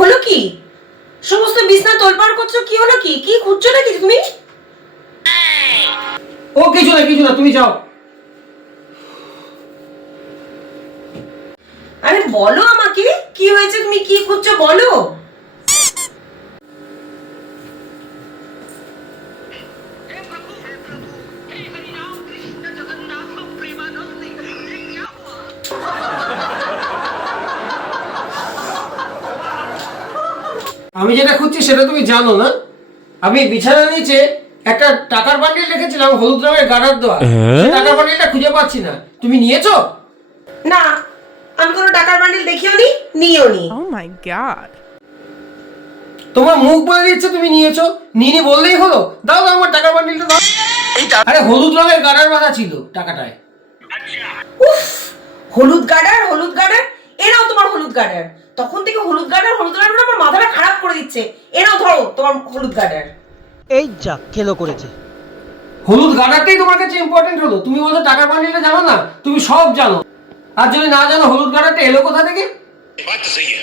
হলো কি? সমস্ত বিছনা তোলপাড় করছো, কি হলো কি? কি খুঁজছো নাকি তুমি? ও কিছু না তুমি যাও। আরে বলো আমাকে কি হয়েছে, তুমি কি খুঁজছো বলো। আমি যেটা খুঁজছি সেটা তুমি জানো না? আমি বিছানার নিচে একটা টাকার বান্ডিল রেখেছিলাম, হলুদ রঙের গার্ডার দেওয়া। সেই টাকার বান্ডিলটা খুঁজে পাচ্ছি না। তুমি নিয়েছো? না, আমি কোনো টাকার বান্ডিল দেখিও নি, নিও নি। Oh my god. তোমার মুখ বলে দিচ্ছে তুমি নিয়েছো, নিনি বললেই হলো। দাও দাও আমার টাকার বান্ডিলটা দাও। আরে হলুদ রঙের গার্ডার বাঁধা ছিল টাকাটায়। উফ, হলুদ গার্ডার হলুদ গার্ডার, এনাও তোমার হলুদ গার্ডার। তখন থেকে হলুদ গার্ডার করে আমার মাথাটা খারাপ করে দিচ্ছে। এনাও ধরো তোমার হলুদ গার্ডার। এই যা খেলো করেছে। হলুদ গার্ডারটাই তোমার কাছে ইম্পর্টেন্ট হলো? তুমি বলছো টাকার বান্ডিলটা জানো না? তুমি সব জানো। আর যদি না জানো হলুদ গার্ডারটা এলো কোথা থেকে? बात तो सही है।